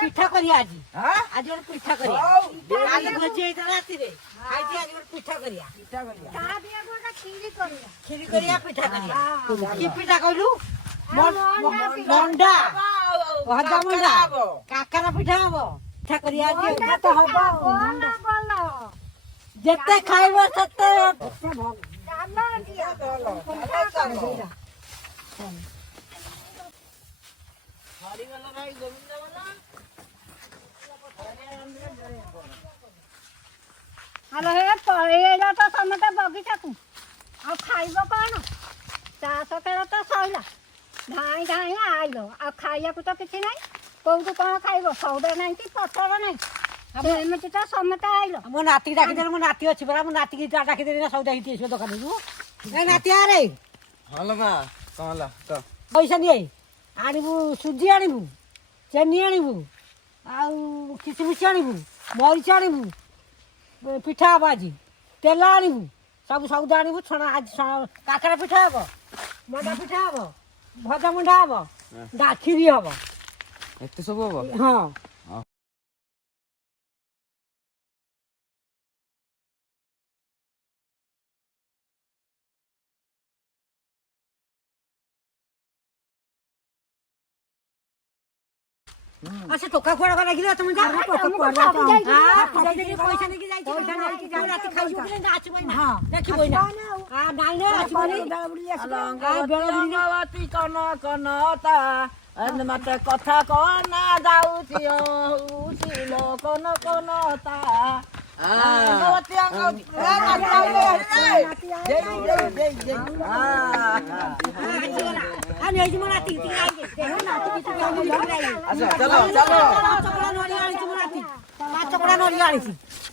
ପିଠା କରିବା ଆଜି ଆଜି ଗୋଟେ ପିଠା କରିବା କାଲି ଭୋଜି ହେଇଥିଲା ରାତିରେ ଆଜି ଗୋଟେ ପିଠା କରିବା କ୍ଷୀରି କରିବା ପିଠା କରିବା କି ପିଠା କହିଲୁ ମଣ୍ଡା ଭଜା ମଣ୍ଡା କାକରା ପିଠା ହବ ପିଠା କରିବା ଯେତେ ଖାଇବ ସେତେ ଆଲୋ ହେ ପଳେଇଲା ତ ସମସ୍ତେ ବଗିଚାକୁ ଆଉ ଖାଇବ କ'ଣ ଚାଷ ଖେଳ ତ ସଇଲା ଧାଇଁ ଧାଇଁ ଆଇଲ ଆଉ ଖାଇବାକୁ ତ କିଛି ନାହିଁ କୋଉଠୁ କ'ଣ ଖାଇବ ସଉଦା ନାହିଁ କି ପତ୍ର ନାହିଁ ଏମିତି ତ ସମସ୍ତେ ଆଇଲ ମୋ ନାତିକି ଡାକିଦେଲେ ମୋ ନାତି ଅଛି ପରା ମୋ ନାତିକି ଡାକିଦେଲି ନା ସଉଦା ହେଇକି ଆସିବ ଦୋକାନକୁ ଏ ନାତି ଆରେ ଭଲ ମା କ'ଣ ହେଲା ପଇସା ନିଏ ଆଣିବୁ ସୁଜି ଆଣିବୁ ଚିନି ଆଣିବୁ ଆଉ କିସମିସ ଆଣିବୁ ମରିଚ ଆଣିବୁ ପିଠା ହବ ଆଜି ତେଲ ଆଣିବୁ ସବୁ ସଉଦା ଆଣିବୁ ଛଣା ଆଜି କାକରା ପିଠା ହବ ମଣ୍ଡା ପିଠା ହବ ଭଜା ମଣ୍ଡା ହବ କ୍ଷୀରି ହବ ଏତେ ସବୁ ହବ ହଁ ସେ ଟୋକା କୁଆଡେ ଗଲା କି ତମେ ପଇସା ନେଇକି ଭଗବତୀ କନ କନତା ମତେ କଥା କନା ଯାଉଛି କନ କନତା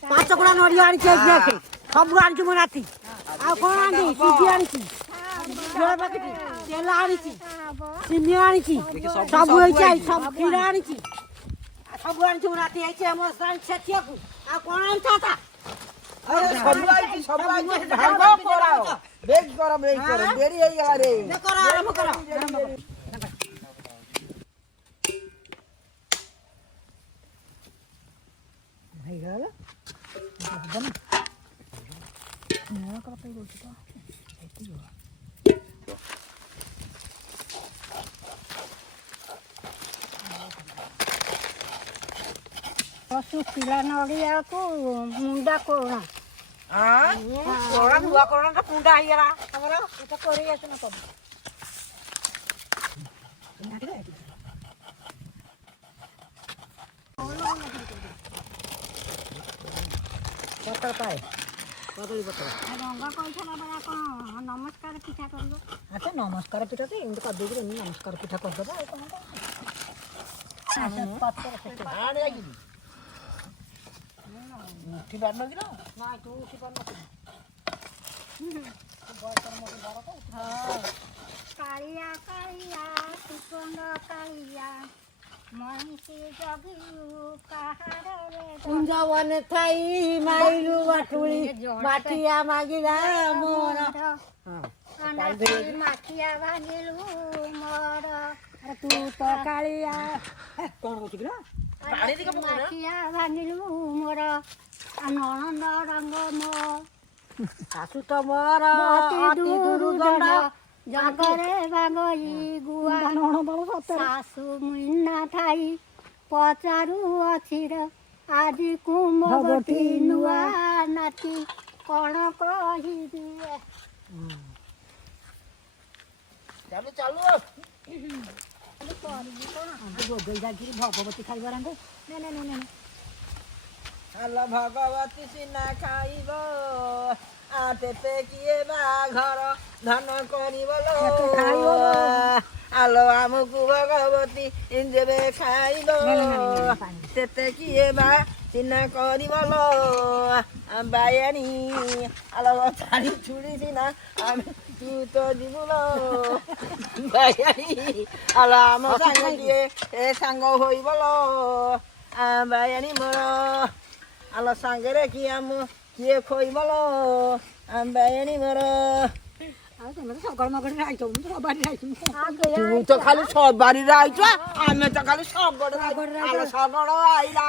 ପାଞ୍ଚ ନଡ଼ିଆ ଆଣିଛି ସବୁ ଆଣିଛି ମୋ ନାତି ଆଉ କଣ ଆଣିଛି ସୁଜି ଆଣିଛି ତେଲ ଆଣିଛି ଚିନି ଆଣିଛି ସବୁ ହେଇଛି ସବୁ କ୍ଷୀର ଆଣିଛି ସବୁ ଆଣିଛି ମୋ ନାତି ହେଇଛି ଆମ ସେଠିଆକୁ ଆଉ କଣ ଆଣିଛ ଶୁଖିଲା ନଡ଼ିଆକୁ ମୁଣ୍ଡା କୋଣା ନୂଆ କରୋନା କୁଣ୍ଡା ହେଇଗଲା ତମର ଏଟା କରି ଆସୁନ ତମେ ପତ୍ର ପାଏ କଦଳୀ ପତ୍ର ରଙ୍ଗ କହିଥିଲା ବେଳା କ'ଣ ନମସ୍କାର ପିଠା କରିବ ଆଚ୍ଛା ନମସ୍କାର ପିଠା ତ ଏମିତି କରିଦେଇକି ଏମିତି ନମସ୍କାର ପିଠା କରିଦେବା ଆଉ ଉଠି ପାରୁନ କି ନାଇଁ ତୁ ଉଠି ପାରୁନଥିଲୁ କାଳିଆ କାଳିଆ ସୁକଣ୍ଡ କାଳିଆ ମଣିଷି ଜଗିଲୁ କାହାରରେ କୁଞ୍ଜବନେ ଥାଇ ମାଇଲୁ ବାଟୁଳି ମାଠିଆ ମାଗିଲା ମୋର ମାଠିଆ ଭାଙ୍ଗିଲୁ ମୋର ତୁ ତ କାଳିଆ କଣ କହୁଛୁ କି ମାଠିଆ ଭାଙ୍ଗିଲୁ ମୋର ନଣନ୍ଦ ରଙ୍ଗ ମୋ ଶାଶୁ ତ ମୋର ଜଗରେ ବାଙ୍ଗଇ ଗୁଆ ଶାଶୁ ମୁଇନା ଥାଇ ପଚାରୁ ଅଛିର ଆଜି କୁମବତୀ ନୂଆ ନାତି କ'ଣ କହିବି ଭଗବତୀ ଖାଇବାରେ ଆଲ ଭଗବତୀ ସିନା ଖାଇବ ତେତେ କିଏ ବା ଘର ଧନ କରିବ ଆଲ ଆମକୁ ଭଗବତୀ ଯେବେ ଖାଇବ ତେତେ କିଏ ବା ସିନା କରିବ ବାୟାଣୀ ଆଲ ଛାଡ଼ି ଛୁଡ଼ି ସିନା ଆମେ ତୁ ତ ଯିବୁ ବାୟାଣୀ ଆଲ ଆମ ସାଙ୍ଗ କିଏ ଏ ସାଙ୍ଗ ହୋଇବ ବାୟାଣୀ ମୋର ଆଲୋ ସାଙ୍ଗରେ କିଏ ଖୋଇବଲୋ ବାୟାଣୀ ମୋର ଆଉ ତମେ ସକାଳ ମଗରେ ଆଇଛ ମୁଁ ସବାରି ଆଇଛି ତୁ ତ ଖାଲି ସବାରିରେ ଆଇଛ ଆମେ ତ ଖାଲି ଶଗଡ଼ ଆଇଲା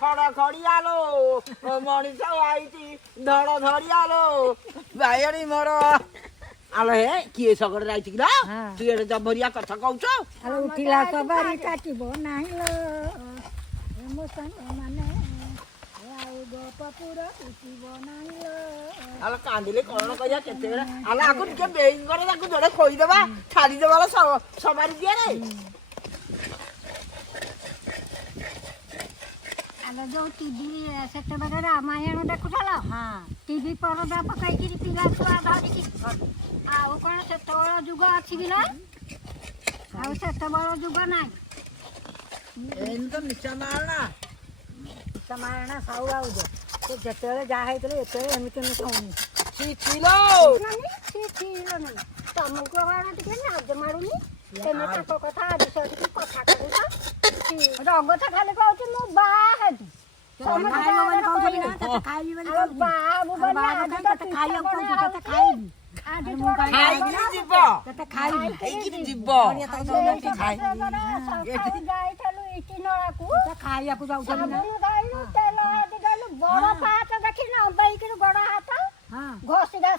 ଖଡ ଖଡିଆଲୋ ମଣିଷ ଆଇଛି ଧଡ଼ ଧଡ଼ିଆଲୋ ବାୟାଣୀ ମୋର ଆଲୋ ହେ କିଏ ଶଗଡ଼ରେ ଆଇଛି କିଲୋ ତୁ ଏଡେ ଜବରିଆ କଥା କହୁଛୁ ଆଲୋ ଉଠିଲା ସବାରି କାଟିବ ନାହିଁ ଲୋ ମୋ ସାଙ୍ଗମାନେ ଆଉ ଗୋପପୁର ଉଠିବ ନାହିଁ ଲୋ ଆଲୋ କାନ୍ଦିଲେ କଣ କରିବା କେତେବେଳେ ଆଲୋ ଆକୁ ଟିକେ ବେଇଂ করে ତାକୁ ଜଣେ ଖୋଇଦେବା ଛାଡ଼ିଦେବା ସବାରି ଦିଆରେ ଆଲୋ ଯୋଉ ଟିଭି ସେତେବେଳେ ରାମାୟଣ ଦେଖୁଥିଲ ଟିଭି ପରଦା ପକାଇକିରି ପିଲା ଛୁଆ ଧରିକି ଆଉ କଣ ସେତେବେଳେ ଯୁଗ ଅଛି କି ନା ଆଉ ସେତେବେଳେ ଯୁଗ ନାହିଁ ଏଇନେ ତ ନିଶା ମାରଣା ମାରଣା ସାଉ ଆଉ ସେ ଯେତେବେଳେ ଯାହା ହେଇଥିଲେ ଏତେବେଳେ ଏମିତି ଏମିତି ହଉନି ছিলো ତମକୁ କଣ ଟିକେ ଲାଜ ମାରୁନି ତମେ ତାଙ୍କ କଥା ଆଜି ସରିକି କଥା କହୁଛ ରଙ୍ଗତ ଖାଲି କହୁଛି ମୁଁ ବାହା ହେବି ଖାଇକିରି ଯିବ ଖାଇକିରି ଯିବ ଯାଇଥିଲୁ ଇଟି ନଳାକୁ ଖାଇବାକୁ ଯାଉଛନ୍ତି ସାବୁନ ଗାଇଲୁ ତେଲ ହଳଦୀ ଗାଇଲୁ ବଡ ପାହାଚ ଦେଖି ନମ୍ବେଇକିରି ଗୋଡ ହାତ ଘଷି ଘାସି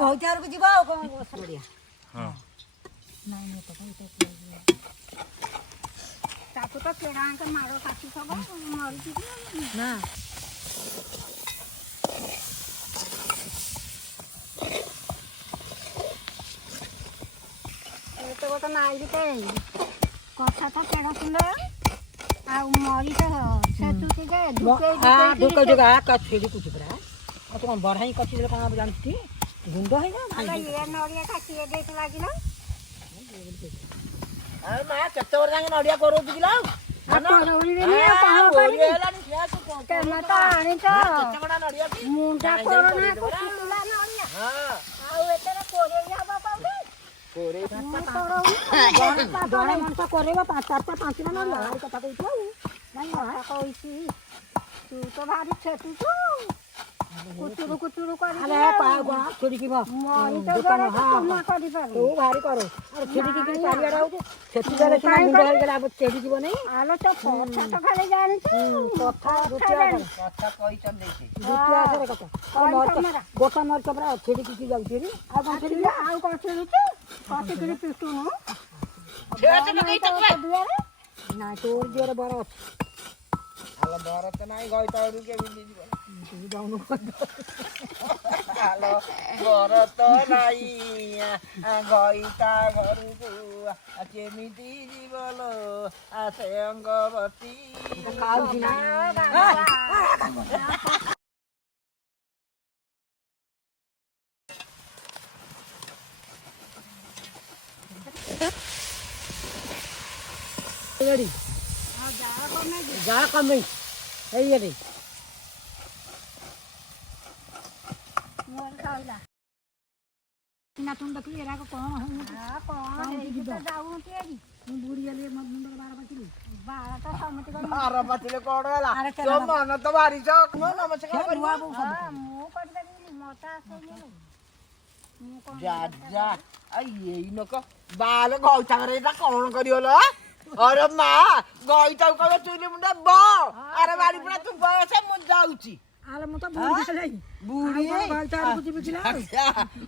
ଘଇଟାକୁ ଯିବ ଆଉ କଣ ବଢିଆ ତାକୁ ତ କେଡ଼ାଙ୍କ ମାଡ଼ କାଟି ସବୁ ମରିଛି ନା ଏତେ ଗୋଟେ ମାଇଲି କଥା ତ କେଡ଼ ସୁନ୍ଦର ଆଉ ମରିଛ ସେଠୁ ଟିକେ ଛେଳି କୁଚି ପୁରା ଆଉ ତୁ କଣ ବଢ଼ାଇ କଚି ଦେଲେ କଣ ଜାଣିଛୁ ଗୁଣ୍ଡ ହେଇନା ଇଏ ନଡ଼ିଆଟା କିଏ ଦେଇକି ଲାଗିଲା ଆଉ ମା କେତେ ବର୍ଷ ଯାକେ ନଡ଼ିଆ କରଉଛୁ କିଲୋ ତମେ ତ ଆଣିଛ ମୁଣ୍ଡା କରୋନାକୁ ଶୁଖିଲା ନଡ଼ିଆ ଆଉ ଏଥିରେ କୋରେଇ ହବ ପାଉନି ଜଣେ ମଣିଷ କରେଇବ ଚାରିଟା ପାଞ୍ଚଟା ନଡ଼ିଆ ଭାରି କଥା କହୁଛୁ ଆଉ କହିଛି ତୁ ତ ଭାରି ଛେଚୁଛୁ କୁଚୁରୁ କୁଚୁରୁ କରିକି ଛିଡ଼ିକି ମଣିଷ ଜଣେ ତ ତୁମା କରିପାରୁ ତୁ ଭାରି କରୁ ଛିଡ଼ିକି ଚାରିଆଡ଼େ ହଉଛି ଛେଚି ଦେଲେ ସିନା ମୁଣ୍ଡ ହେଇଗଲେ ଆଉ ଛେଡ଼ିଯିବ ନାହିଁ ଆଲୋ ତ କଥା ତ ଖାଲି ଜାଣିଛୁ କଥା କଥା କହିଛନ୍ତି ଗୋଟା ମରିଚ ପୁରା ଛିଡ଼ିକି ଯାଉଛି ଆଉ କଣ ଛିଡ଼ିକି ଆଉ କଣ ଛିଡ଼ୁଛୁ କଟିକିରି ପିଟୁନୁ ନାଇଁ ତୋର ଦିହରେ ବର ଅଛି ଆଲୋ ବର ତ ନାହିଁ ଗଇତାଳୁ କେମିତି ଯିବ ଯାଉନୁ ଆଲୋ ବର ତ ନାହିଁ ଗଇତା ଘରକୁ କେମିତି ଯିବଲୋ ସେ ଅଙ୍ଗବତୀ ଖାଉଛି ନା ଯା କମେଇ ହେଇଗଲି ନା ତୁମ ଦେଖିଲି ଏରାକ କଣ ହଉନି କଣ ହେଇକି ତ ଯାଉନ୍ତି ଏଠି ମୁଁ ବୁଢ଼ୀ ଗଲି ମୁଣ୍ଡରେ ବାର ପାଚିଲି ବାରଟା ସମିତି ବାର ପାଚିଲେ କଣ ହେଲା ତୋ ମନ ତ ଭାରିଛ ନମସ୍କାର କରିବ ମୁଁ କରିପାରିବିନି ମତେ ଆସେନି ଯା ଯା ଏଇ ନକ ବାଲେ ଗଇତାରେ ଏଇଟା କଣ କରିବଲ अरे माँ गईताऊ कहे चुली मुंडे ब अरे बाड़ी पुरा तू बयस मु जाउची आले म त बुढी गलै बुढी गईताऊ कुछ बिकिला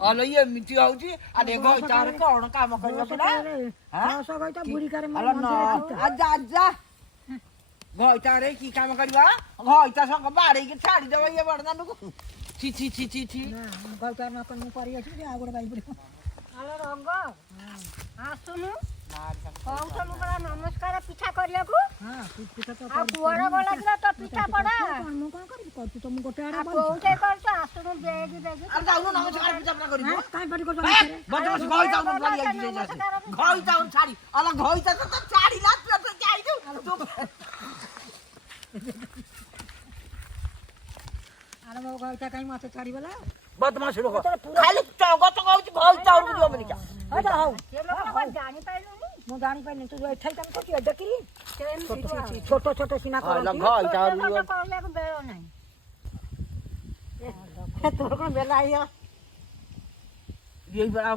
अले ये मिटी होउची अरे गईताऊ कोन काम करियो किना हां सो गईता बुढी करे म आ जा जा गईताऊ रे की काम करिवा गईता संग बाड़ी के छाड़ी देबो ये बडना नुको छी छी छी छी छी ना गईता न कोन परि अछि आ गोड बाई परि आले रंग आसुनु कौथलु बड़ा नमस्कार पिठा करियाकु हां पिठा तो आ कुआरा गला कि तो पिठा पड़ा मु कोन करि करछु तो मु गोटे आडा कोउटे करछ आसुनु बेगी बेगी अरे जाऊ नमस्कार पिठा अपना करिबो काई परि करबा बदमाश गईताऊ न परि आइ जाय गईताऊ छाड़ी अला गईता तो छाड़ी ला तू तो जाई दू अरे मो गईता काई मते छाड़ी बला बदमाश लोग खाली टगो तो कहउची गईताऊ को दियो मनिका हो जा हो ये लोग जानि पाइलुनी ମୁଁ ଜାଣିପାରିନି ତୁ ଏଠାଇ କାମ କରୁଛୁ ଦେଖିଲି ସେମିତି ଆଉ। ଛୋଟ ଛୋଟ ସିନା କରନ୍ତି ଲଘ ଏଇଟା ଛୋଟ ଛୋଟ କରିବାକୁ ବେଳ ନାହିଁ। ତୋର କ'ଣ ବେଲା ହେଇଆ ଏଇ ବେଳା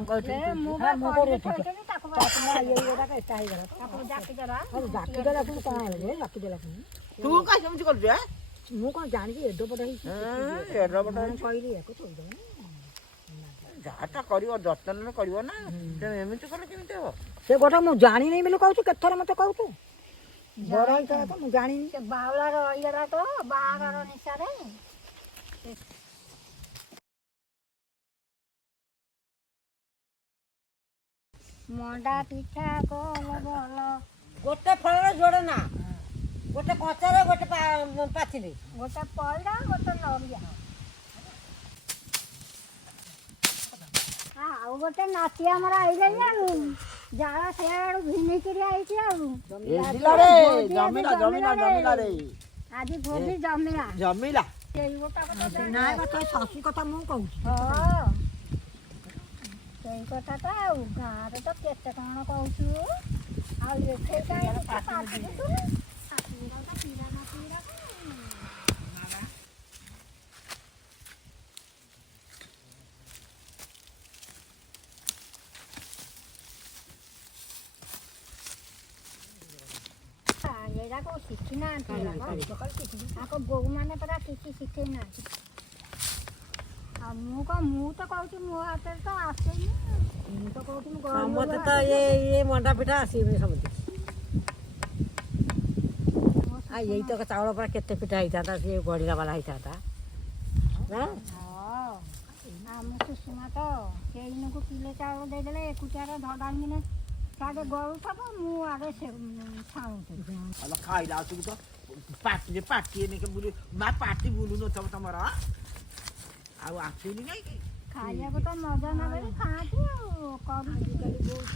ମୁଁ ବା ମୁଁ କରିକି କରୁଛି। ଥୋଇଦେବି, ତାକୁ ବା ଏଇଗୁଡ଼ାକ ଏଟା ହେଇଗଲା ତାକୁ ଜାକିଦେଲା। ଜାକିଦେଲା ପୁଣି କ'ଣ ହେଲା ଯେ ଜାକିଦେଲା ପୁଣି ତୁ କାହିଁ ସେମିତି କରୁଛୁ ମୁଁ କ'ଣ ଜାଣିଛି ଏଡ ପଟ ହେଇଛି କହିଲି ୟାକୁ ଥୋଇଦେବ ଯାହାଟା କରିବ ଯତ୍ନରେ କରିବ ନା ତେଣୁ ଏମିତି କଲେ କେମିତି ହବ ସେ ଗୋଟେ ମୁଁ ଜାଣିନି ବୋଲି କହୁଛୁ କେତେଥର ମତେ କହୁଛୁ ବଡ଼ ହେଇଥିଲା ତ ମୁଁ ଜାଣିନି ସେ ବାଉଳା ରହିଗଲା ତ ବାହାଘର ନିଶାରେ। ମଣ୍ଡା ପିଠା କଲ ଭଲ। ଗୋଟେ ଫଳରେ ଯୋଡ଼େ ନା ଗୋଟେ କଞ୍ଚାରେ ଗୋଟେ ପାଚିଲେ ଗୋଟେ ପଇଡ଼ା ଗୋଟେ ନଡ଼ିଆ। ଆଉ ଗୋଟେ ନାତି ଆମର ଆଇଲେଣି ଆଉ ଜାଳ ସେଆଡୁ ଭିନେଇକିରି ଆଇଛି ଆଉ। ଜମିଲାରେ ଆଜି ଭୋଜି ଜମିଲା। ଜମିଲା ସେଇ ଗୋଟା ନାଇଁ ବା ତୋ ଶାଶୁ କଥା ମୁଁ କହୁଛି ହଁ ସେଇ କଥା ତ ଆଉ ଗାଁରେ ତ କେତେ କ'ଣ କହୁଛୁ ଆଉ ଏଠି କାହିଁ ପାଟିଛୁ ଏଇଟାକୁ ଶିଖିନାହାନ୍ତି ତାଙ୍କ ବୋହୂମାନେ ପରା କିଛି ଶିଖେଇ ନାହାନ୍ତି। ଆଉ ମୁଁ ତ କହୁଛି ମୋ ହାତରେ ତ ଆସେନି। ମୁଁ ତ କହୁଛି ମୁଁ ସମସ୍ତେ ତ ଇଏ ମଣ୍ଡା ପିଠା ଆସିବେନି ସମସ୍ତେ ଆଉ ଏଇ ତ ଚାଉଳ ପରା କେତେ ପିଠା ହେଇଥାନ୍ତା ସିଏ ଗଡ଼ିଲା ବାଲା ହେଇଥାନ୍ତା ହଁ ଆମ ସୁଷମା ତ ସେଇଦିନକୁ କିଲେ ଚାଉଳ ଦେଇଦେଲେ ଏକୁଟିଆର ଧଡ଼ାଙ୍ଗିନେ ସାଡ଼େ ଗଳୁଥବ ମୁଁ ଆଡ଼େ ସେ ଛାଣୁଥିଲି। ଖାଇଲା ଆସିକି ତ ପାଟିରେ ପାଟି ଏନେକେ ବୁଲି ମା ପାଟି ବୁଲୁ ନଥିବ ତମର ଆଉ ଆସିନି କାହିଁକି ଖାଇବାକୁ ତ ମଜା ନେବେ ଖାଆନ୍ତି ଆଉ କରୁଛି ବହୁତ।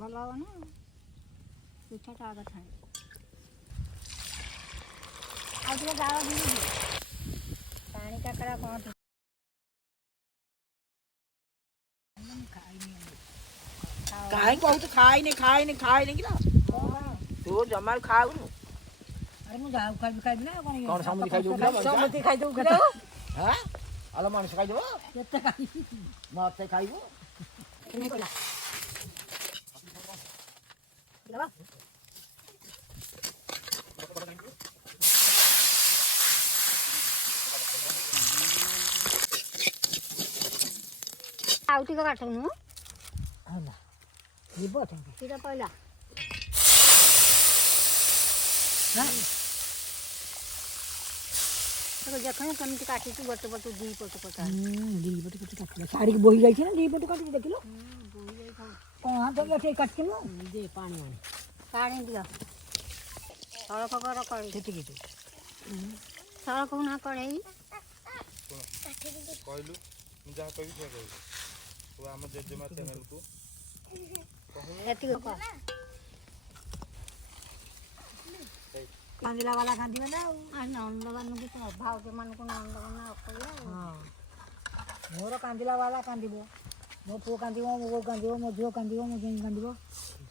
ଭଲ ହବ ନା ପିଠାଟା ଆଗ ଥାଏ। ଆଉ ଟିକେ ଜାଳ ଦିଅ ପାଣି କାକଡ଼ା କ'ଣ କାହିଁ କହୁଛୁ ଖାଇନି କିଲୋ ତୁ ଜମାରୁ ଖାଉନୁ ଆରେ ମୁଁ ଯାଉ ଖାଇବି ନା କ'ଣ ସମୁଦି ଖାଇଦେବୁ ସମତି ଖାଇଦେବୁ ଆଲୋ ମଣିଷ ଖାଇଦେବ କେତେ ଖାଇବି ମତେ ଖାଇବୁ ଆଉ ଟିକେ କାଟୁନୁ ହେଲା ଯିବ ସେଇଟା ପଇଲା ଦେଖୁନୁ କେମିତି କାଟିଛୁ ଗୋଟେ ପଟୁ ଦୁଇ ପଟୁ କଥା ଦି ପଟେ କାଟିଲା ଶାଢ଼ୀକି ବୋହି ଯାଇଛି ନା ଦି ପଟେ କାଟିକି ଦେଖିଲ କ'ଣ ତ ଏଠି କାଟିଲୁ ଦେ ପାଣି ଆଣି ପାଣି ଦିଅ ସଳଖ କର କଡ଼େଇ ସେତିକି ସଳଖ ନା କଡ଼େଇ କହିଲୁ ମୁଁ ଯାହା କହିବି ସେଇଆ କହିବୁ ତୁ ଆମ ଜେଜେମା ଚ୍ୟାନେଲକୁ ଏତିକି କହ କାନ୍ଦିଲା ବାଲା କାନ୍ଦିବେ ନା ଆଉ ନନ୍ଦମାନଙ୍କୁ ତ ଭାଉଜମାନଙ୍କୁ ନନ୍ଦମାନ ଅକଳିଆ ହଁ ମୋର କାନ୍ଦିଲା ବାଲା କାନ୍ଦିବ ମୋ ପୁଅ କାନ୍ଦିବ ମୋ ବୋଉ କାନ୍ଦିବ ମୋ ଝିଅ କାନ୍ଦିବ ମୋ ଝିଅ କାନ୍ଦିବ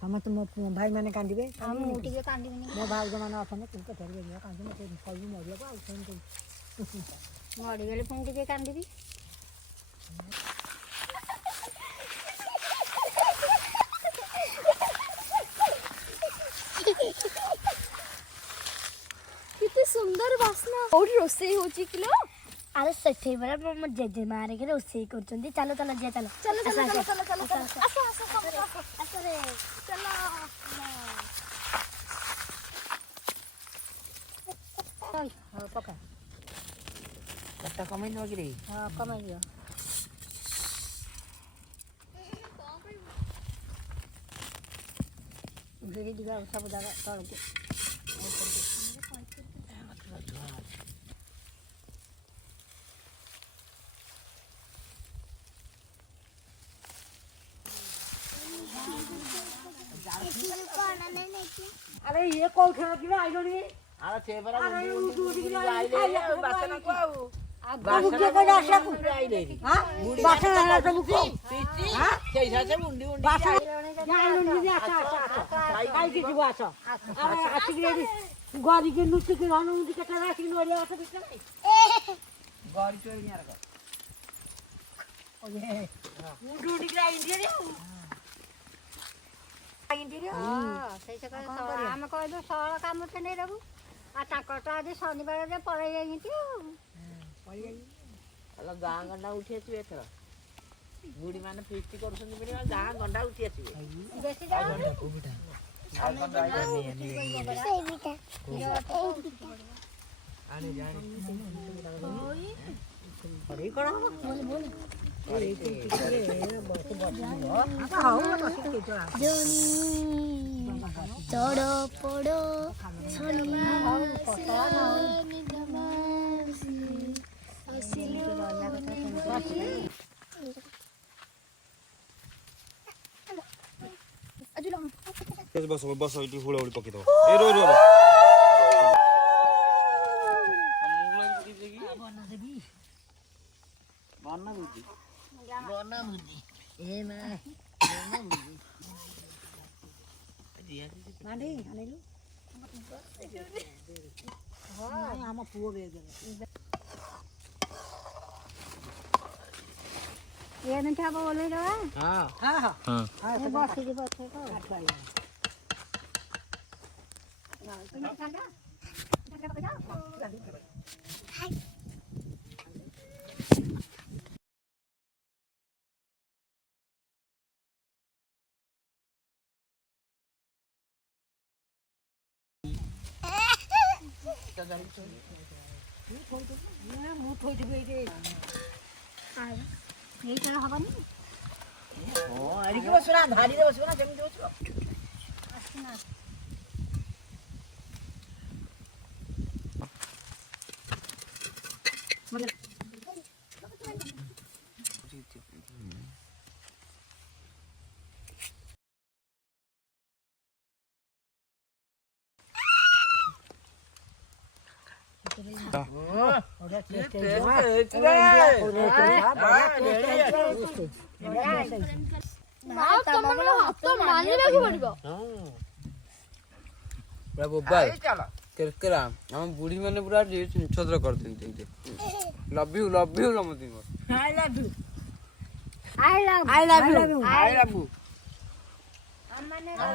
ସମସ୍ତେ ମୋ ଭାଇମାନେ କାନ୍ଦିବେ ଆଉ ମୁଁ ଟିକେ କାନ୍ଦିବିନି ମୋ ଭାଉଜମାନେ ଅଛନ୍ତି ତୁ କେତେବେଳେ ଯିବ କାନ୍ଦିବ କହିବୁ ମରିବାକୁ ଆଉ ସେମିତି ମରିଗଲେ ପୁଣି ଟିକେ କାନ୍ଦିବି କେତେ ସୁନ୍ଦର ବାସ୍ନା କୋଉଠି ରୋଷେଇ ହଉଛି କିଲୋ ଆରେ ସେଠି ବେଳେ ମୋ ଜେଜେମା ଆରିକି ରୋଷେଇ କରୁଛନ୍ତି ଚାଲ ଚାଲ ଯିଆ ଚାଲ ଚାଲ ଚାଲ ଚାଲ ଚାଲ ଚାଲ ଚାଲ ଆସ ଆସ ଆସ ରେ ଚାଲ ହଉ ପକା କେତେ କମେଇ ନେବ କିରେ ହଁ କମାଇ ଦିଅ ବିରି ଦିଗ ସବୁ ଜାଗା ତଳକୁ ଆରେ ଇଏ କୋଉଠି ରଖିବେ ଆଇଲଣି ଆରେ ସେ ପରା ଆରେ ବୁଣ୍ଡି ଉଠି ବୁଣ୍ଡି ଉଠି ଆଇଲେ ଆଇଲେ ଆଉ ବାସନକୁ ଆଉ ବାସନ କୋଉଠି ଆସିବାକୁ ଆଇଲେ ବାସନ ହେଲା ତମକୁ ସେଇ ସାଥେ ବୁଣ୍ଡି ବୁଣ୍ଡି ବାସନ ଜାଣିଲୁନି ଯଦି ଆସ ଆସ ଆସ ଖାଇକି ଯିବ ଆସ ଆରେ ଆସିକି ଏଠି ଗରିକି ନୁଚିକି ରଣୁନ୍ତି କେତେବେଳେ ଆସିକି ନଡ଼ିଆ ଗଛ ଭିତରେ ଗରି ଚୋରି ନିଆର କର ଉଠି ଉଠିକି ଆଇନ୍ତି ଆଉ ସେଇ ଆମେ କହିଲୁ ସହଳ କାମ ସେ ନେଇ ଦେବୁ ଆଉ ତାଙ୍କର ତ ଆଜି ଶନିବାର ଯେ ପଳେଇ ଯାଇଛନ୍ତି ଆଉ ହେଲେ ଗାଁ ଗଣ୍ଡା ଉଠି ଆସିବେ ଏଥର ବୁଢୀ ମାନେ ଫିଷ୍ଟି କରୁଛନ୍ତି ବୋଲି ଗାଁ ଗଣ୍ଡା ଉଠି ଆସିବେ ବେଶୀ ଯାଉ ଚଡ଼ ପଡ଼ ବସ ବସ ଏଠି ହୁଳହୁଳି ପକେଇଦବ ଏ ରୋ ରୋ ଆମ ପୁଅ ବେଗରେ ଏମିତି ହବ ଓହ୍ଲେଇ ଦେବା ହଁ ହଁ ବସିକି ବସେଇବ ମୁଁ ଥୋଇଥିବି ଏଇଠି ଏଇଟା ହବନି ଏଡ଼ିକି ବସିବ ନା ଧାଡ଼ିରେ ବସିବ ନା କେମିତି ବସିବ କେରକେରା ଆମ ବୁଢୀ ମାନେ ପୁରା ଛତ୍ର କରିଦିଅନ୍ତି ଲଭ୍ ୟୁ ସମସ୍ତଙ୍କୁ I love you I love I love you ଆଇଲା ବୁ ଆମମାନେ ଆଉ